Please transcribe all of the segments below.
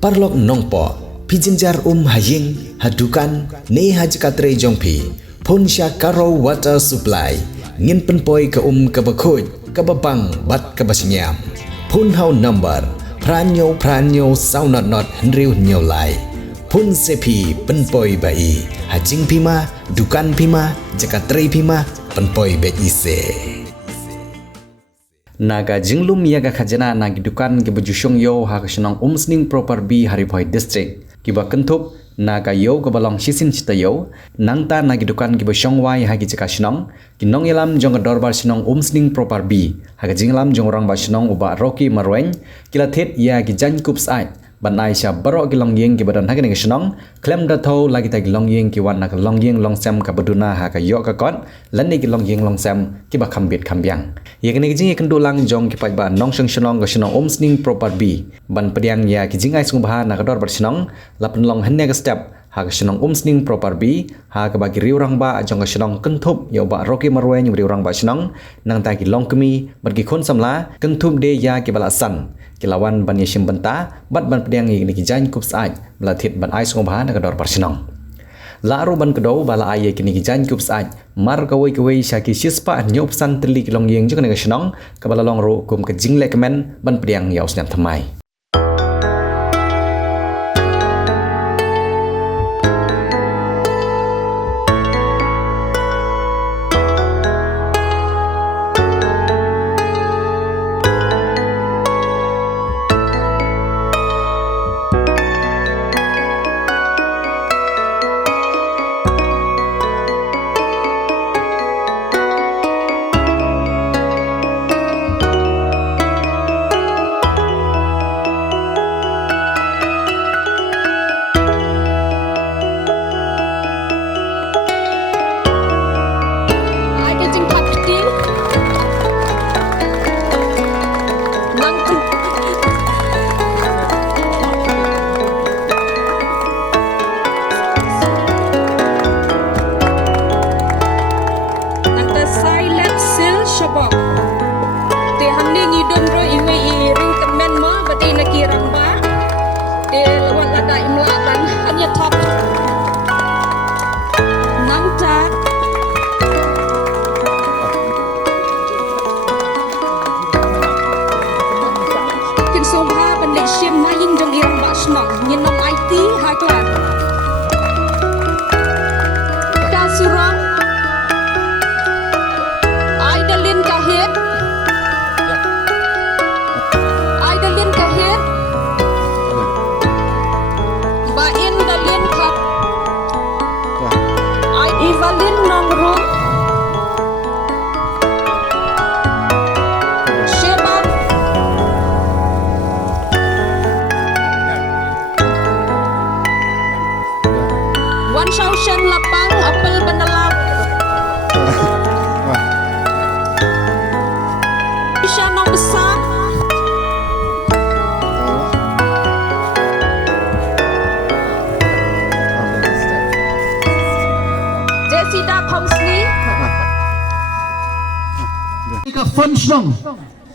parlok nongpo pijinjar haying hadukan ne hajkatre jongpi ponsya karo water supply ngin penpoi ke kebakhoj kebabang bat kebasinyam pun hau number pranyo saunot henriu nyolai pun sepi penpoi bai hajing pima dukan pima jakatre pima penpoi be ise naga jinglum yaga khajana nagi dukan ke bajusyong yo ha kasnong umsning proper bi haripoi district kiba kentup naga yo ke balong sisin cita yo nangta nagi dukan ke basyong wai ha ki kasnong kinong yalam jong dorbar sinong umsning proper bi ha jinglam jong orang basnong uba rocky marwen kilathet ya ki jankup sai banai sya barok ki longyeng ki badan hakene kasnong klem da tho lagi ta ki longyeng ki wan nak longyeng longsam ka baduna ha ka yo ka kon lanni ki longyeng longsam ki ba khambit khambyang yakene ki jing kendulang jong ki pai ba nong seng shnong ka shnong omsning proper bi ban pediang ya ki jingai sung ba na ka dor bar shnong lapn long henne ka step ha ka shnong omsning proper bi ha ka ba ki riurang ba jong ka shnong kentup yo ba roki marwen riurang ba shnong nang ta ki longkmi bar ki khon samla kentup de ya ki bala san kilawan ban yeshim benta bat ban pediang ni ki jan kup sai melathit ban ai sung ba na ka dor bar shnong laru ban kedau bala aye kini ki jan kup sai mar kawai syaki sispa nyop san teli ki longyeng jong ka shnong ka bala long ro kum ka jingle kemen ban pediang yaus nyam thamai Fonsnong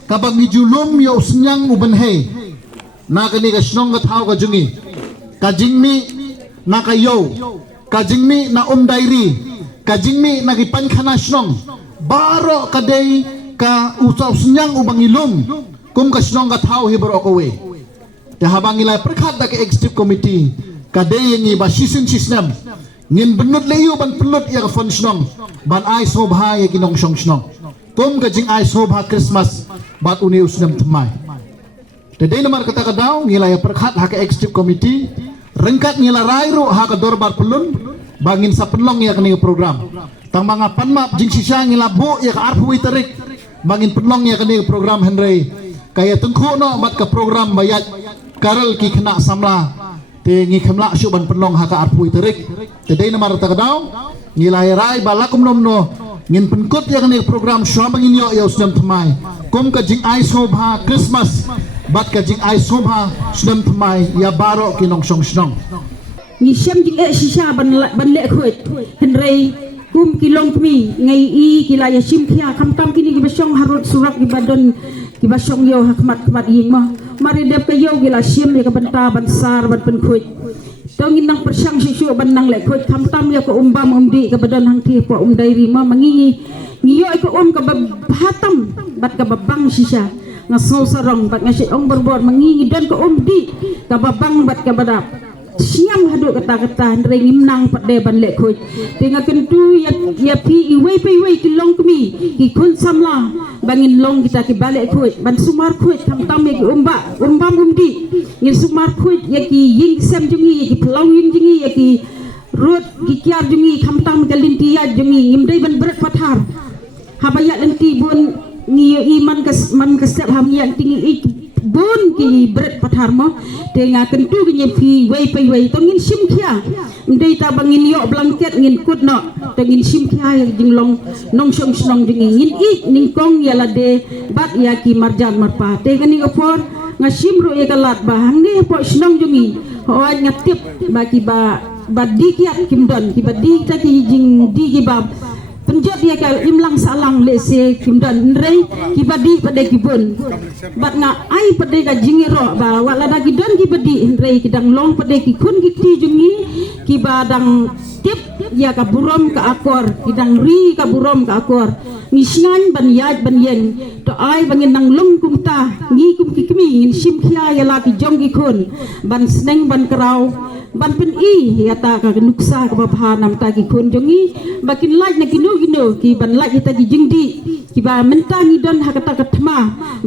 kabang julum yo senyang ubenhe na kani ka snong ka thau ka jungi kajingmi na kayo kajingmi na dairi kajingmi na kipan khana snong baro kadai ka usau senyang ubang ilum kum ka snong ka thau hi baro kowe ya habang ilai perkhat da ke executive committee kadai ni ba sisin sistem ngin benut leyu ban pelut ya ka fonsnong ban ai sobha ya kinong song snong kum ka jing ai sobha Christmas bat unius nam tmai tedai namar kata kadau ngilai perkhat ha ka executive committee rengkat ngila rairu ha ka dorbar pelun bangin sa penlong ya kani program tang mga panmap jing sisya ngila bu ya ka arpu iterik bangin penlong ya kani program henry kaya tengku no mat ka program bayat karel ki kena samla te ngi khemla syu ban penlong ha ka arpu iterik tedai namar kata kadau ngilai rai balakum nomno ngin penkut ya kani program syabang inyo ya usdam tmai kum ka jing ai sobha Christmas bat ka jing ai sobha usdam tmai ya baro kinong song snong ni syam jing shisha ban le khut henrei kum kilong kmi ngai i kila ya sim khia kam kam kini ki basong harut surat ki badon ki basong yo hakmat kmat yin ma mari dep kayo gila sim ya kabenta bansar ban penkuit tongin nang persang sisu ban nang lek kuit tam ya ko umbam umdi ka badan hang ti po umdai rima mangi ngiyo ko ka bahatam bat ka babang sisa ngaso sarong bat ngasi ong berbor mangi dan ko umdi ka babang bat ka badap siam hadu kata-kata ndre ngimnang pade ban lek kuit tinga kentu ya pi iwe kilong kemi ki kun samla bangin long kita ki balik kuit ban sumar kuit tam ya ki umbam umdi ngin sumar kuit ya ki ying sem jungi ya ki pelau ying jungi ya ki rut ki kiar jungi tam ka linti ya jungi ngimdai ban berat pathar habaya lenti bun ngi iman man kasep ham yang tinggi bun ki berat pathar mo tenga kentu ki fi wei tongin sim khia ndai ta bangin yo blanket ngin kut no tongin sim khia yang jinglong nong song snong dingi ngin ning kong ya la de bat ya ki marjan marpa tenga ni opor ngasim ro ya kalat bahang ni po snong jungi hoan ngatip bagi ba dikiat kimdon ki badi ta ki jing di ki bab penjat dia ka imlang salang lese kimdan rei kibadi pada kibun bat nga ai pada ka jingiro ba wala da kidan kibadi rei kidang long pada kikun kiti jungi kibadang tip ya ka burom ka akor kidang ri ka burom ka akor misngan ban yaj ban yen to ai bangin nang long kumta ngi kum kikmi ngin sim khia ya la ki jong kikun ban sneng ban karau ban pen ya ta ka nuksa ka babhanam ta ki kun jongi bakin laj na gino ki ban laj ta ki jingdi ki ba menta ni don ha kata katma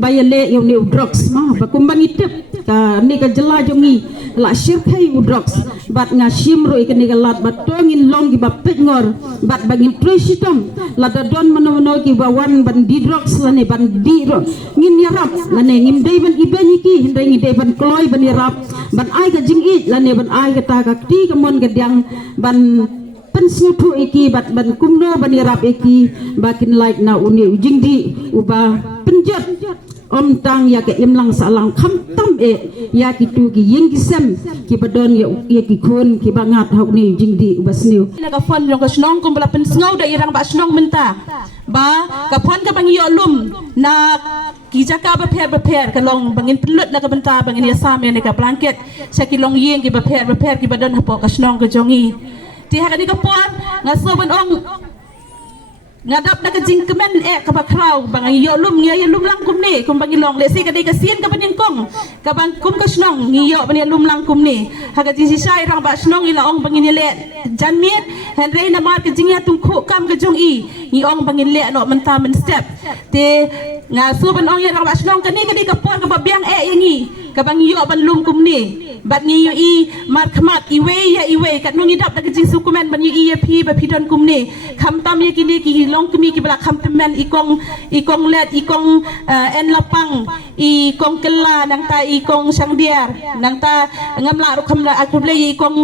ba ya le yo ne drugs ma ba kumbang itep ka ni ka jela jongi la shir khai drugs bat nga shim ro ka ni ka lat bat tongin long ki ba pet ngor bat bangin tresitom la da don mano ki ba wan ban di drugs la ne ban di ro ngin yarap la ne ngim dei ban ibeni ki hindai ngi dei ban kloy ban yarap ban ai ka jingit la ne ban ai kata kakti kemon gedang ban pensutu iki bat ban kumno ban irap iki bakin like na uni jingdi uba penjat om tang ya ke imlang salang khamtam ya ki tu ki ying kisem ki badon ya ki kun ki bangat hok ni jingdi uba sniu na ka fon long ka snong kum bala pensngau da irang ba snong menta ba ka fon ka bang yo lum na kijaka beper ka long bangin pelut na ka benta bangin ya sam ya ne ka blanket sa ki long yeng ki beper ki badon hapo ka snong ka jongi ti ha ka ni ka pon ngaso ban ong ngadap na ka jingkemen ka bakraw bang yo lum ngia ya lum lang kum ni kum bang ilong le si ka dei ka sien ka ban kong ka bang kum ka snong ngiyo ban ya lum lang kum ni ha ka ji sai rang ba snong ila ong bangin le janmiet henrei na mar ka jingya tung khu kam ka jong i ong bangin le no menta men step te nga su ban ong ya rang ba snong ka ni ka dei ka pon ka ba biang yangi ka bang yo ban lum kum ni bat ni yo i mar khmat iwe kat nungi dap da jing sukumen ban i pi ba pidon kum ni kham tam ye kini ki long kemi ki bala kham temen ikong let ikong en lapang ikong kela nang ta ikong sangdiar nang ta ngamla ru khamla akuble ikong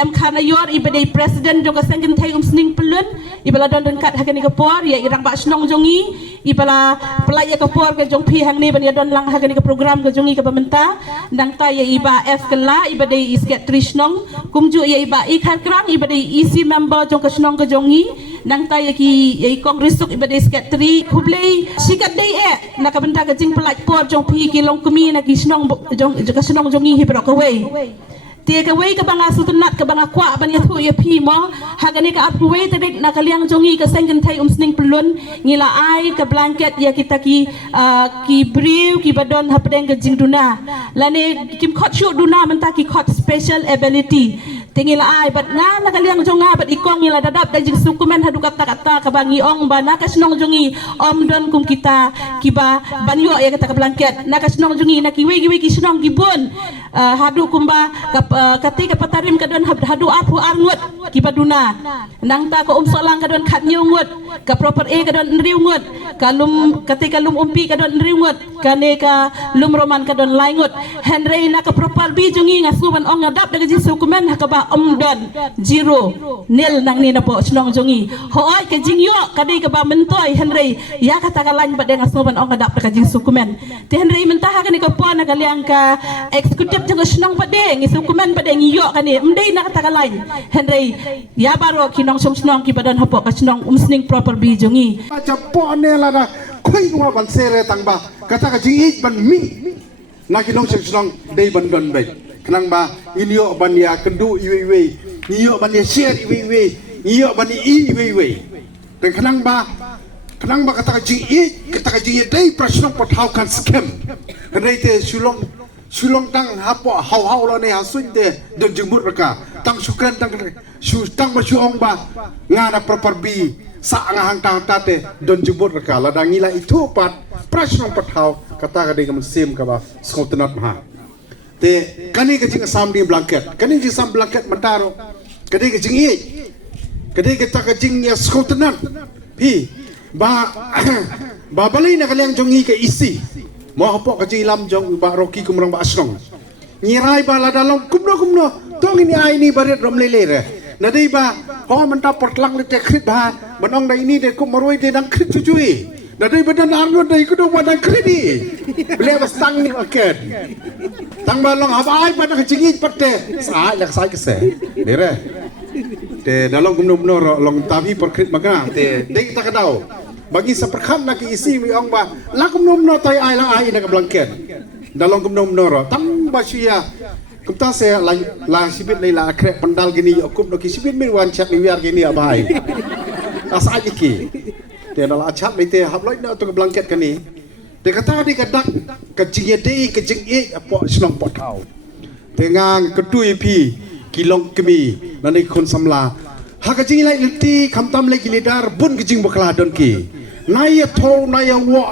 em khanayor ibadai president jong ka sengin thai sning pelun ibala don kat hakani ka por ya irang ba snong jongi ibala pelaya ka por ka jong pi hang ni ban ya don lang hakani ka program ka jongi ka pamenta nang ta ya iba f kela ibadai isket trisnong kumju ya iba ikhan krang ibadai ec member jong ka snong ka jongi nang ta ya ki kongresuk ibadai isket tri kublei sikat dei nakabenta ka jing pelaj por jong pi ki long kumi na ki snong jong ka snong jongi hi pro ka wei tie ka wei ka banga sutunat ka banga kwa ban ya thu ya pi mo hagani ka ap wei tedek na kaliang jongi ka senggen thai sning pelun ngila ai ka blanket ya kita ki briu ki badon hapdeng ka jing duna lane kim khot shu duna menta ki khot special ability tingila ai bat nga nakaliang jonga bat ikong ngila dadap da jing sukumen hadu kata ka bangi ong ba na ka snong jongi om don kum kita kiba banyo ya kata ka blanket na ka snong jongi na ki wei ki snong gibun hadu kumba ketika patarim kadon hadu apu arngut kibaduna nang ta ko solang kadon khat nyungut ka proper kadon riungut kalum ketika lum umpi kadon riungut kane ka lum roman kadon laingut henry na ka proper bi jungi ngasuban ong ngadap daga jisu kumen hakaba omdon zero nil nang ni na po snong jungi hoy ka jingyo kadai ka ba mentoy henry ya kata ka lain badeng ngasuban ong ngadap daga jisu kumen te henry mentaha kane ka po na kaliang ka eksekutif jang snong badeng isu kumen badeng iyo kani mdei na kata ka lain henry ya baro kinong snong ki badan hapo ka snong sning proper bi jungi aja po ne la na koi ngwa ban sere tang ba kata ka jing ban mi na kinong senong day bandon bay kanang ba inyo banya kendu iwe inyo banya share iwe inyo banya iwe dan kanang ba kata kaji day prasnong patau kan scam kanai te sulong tang hapo hau lo ne hasun te don jemut reka tang sukan tang bersuong ba ngana properbi sa ngahang tate don jemut reka ladang ila itu pat prasnong patau kata kadai kam sim ka ba skotenat maha te kani kajing asam di blanket kani jing sam blanket mataro kadai kajing kadai kata kajing ya skotenat pi ba balai na kaliang jongi ke isi mo hapok kajing lam jong ba roki kumrang ba asnong nyirai ba la dalong kumno tong ini ai ni baret rom lele re na dei ba ho menta portlang le te krit ba banong dai ini de kum maroi de dang krit cucui na dei badan arno dei kudo badan krit di bele bas tang ni maket tang ba long habai ba na kajing pate sai la sai kese de re te dalong kumno long tabi por krit maga te dei ta kadau bagi seperkan nak isi mi ong ba la kumno tai ai la ai na blanket dalong kumno ro tam ba sia kumta se la sibit lai la akrek pandal gini okup no ki sibit min wan chat ni wiar gini abai asa iki te dal achat ni te hab loi na to blanket kani te kata di kadak kejing dei kejing apo snong pot kau tengang kedui pi kilong kemi nani kon samla ha kejing lai liti kamtam lai kilidar bun kejing bakla don ki naya tho naya wo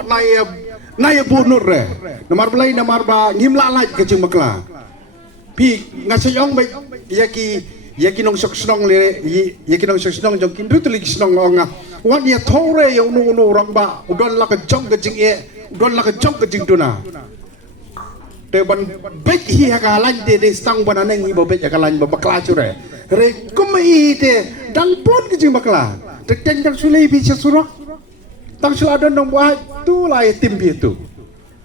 naya bunur re namar belai namar ba ngimla lai kejing bakla pi ngasayong ba yaki nong sok snong le yaki nong sok snong jong kin rutulik snong longa wan ya tho re yo no rang ba udon la kejong kejing udon la kejong kejing tuna te ban bek hi ka lan de stang banana ngi bo bek ka lan ba bakla chure re kumai te dan pon kejing bakla te teng tang sulai bi surok tang suladon dong buat tu lah tim itu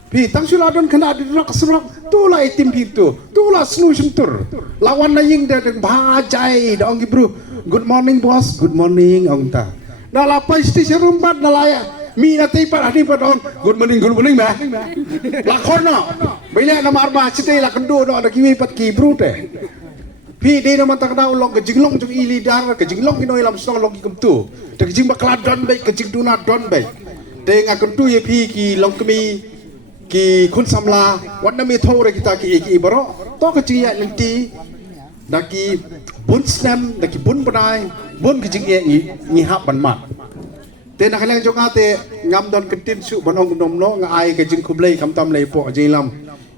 pi tang suladon kena di rak surok tu lah tim itu tu lah snu sentur lawan naying de bajai dong bro good morning boss good morning ong ta na la pasti serumbat na laya mi na tay par ani pa don good morning ba la kono bila na marba cite la kendo no ada kimi pat ki bro te pi de na mata kada ulong kejinglong jong ili dar kejinglong kino ilam song long ki tu te kejing bakla don baik kejing duna don baik de nga kentu ye pi ki long kemi ki kun samla wan mi thore kita ki baro to kejing ya nanti daki bun snem daki bun badai bun kejing ye ni hap ban mat te na khalang jong ate ngam don ketin su banong nom no nga ai kejing kublai kam tam lai po jilam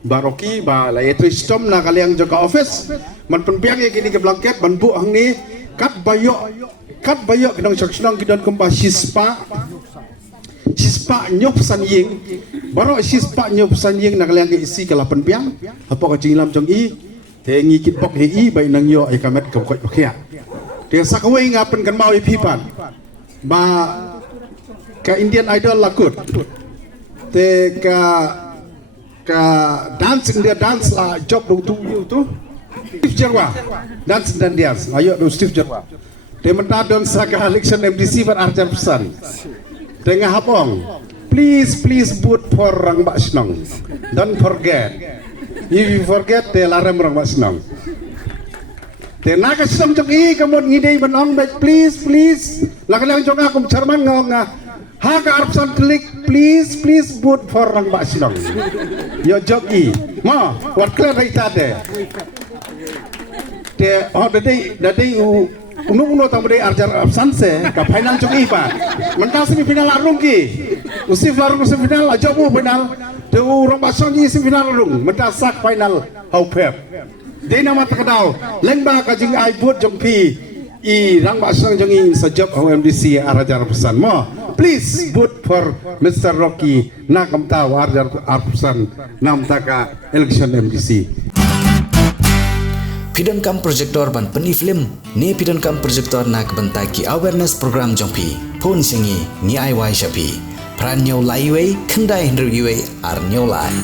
baroki ba la etristom na kaliang joka office man penpiang ye kini ke blanket ban bu hang ni kat bayo kinong saksenong kidon kumba sispa nyop san ying baro sispa nyop san ying na kaliang ke isi kala penpiang apa ka jinglam jong i te ngi kit bok he i bai nang yo ai kamet ko khoi khia te sakwe ngapen kan mau pipan ba ka Indian Idol lakut te ka dancing dia dance lah job do tu Steve Jarwa dance dan dance ayo do Steve Jarwa de menta don saka election MDC per arjar pesan tengah hapong please vote for Rang Bak Snong don't forget if you forget de larem Rang Bak Snong te naga snong jong i kamon ngidei banong baik please lakalang jong akum charman ngong Haka arpsan klik please vote for Rang Bak Snong. Yo job i. Ma wat kler rai tade. Te oh dadi uno tamde arjar arpsan se ka final jong i pa. Menta semifinal arung ki. Usif larung semifinal ajobu final. Te Rang Bak Snong i semifinal arung. Menta sak final hau pep. De nama takadau lengba ka jing ai vote jong pi i Rang Bak Snong jong i sajab hau MDC arajar arpsan mo. Please vote for Mr. Rocky na kamta warjar arpusan nam taka election MDC. Pidan kam projector ban peni film ni pidan kam projector na kebentai ki awareness program jongpi phone singi ni ai wai shapi pran nyau lai wei kendai hendru iwe ar nyau lai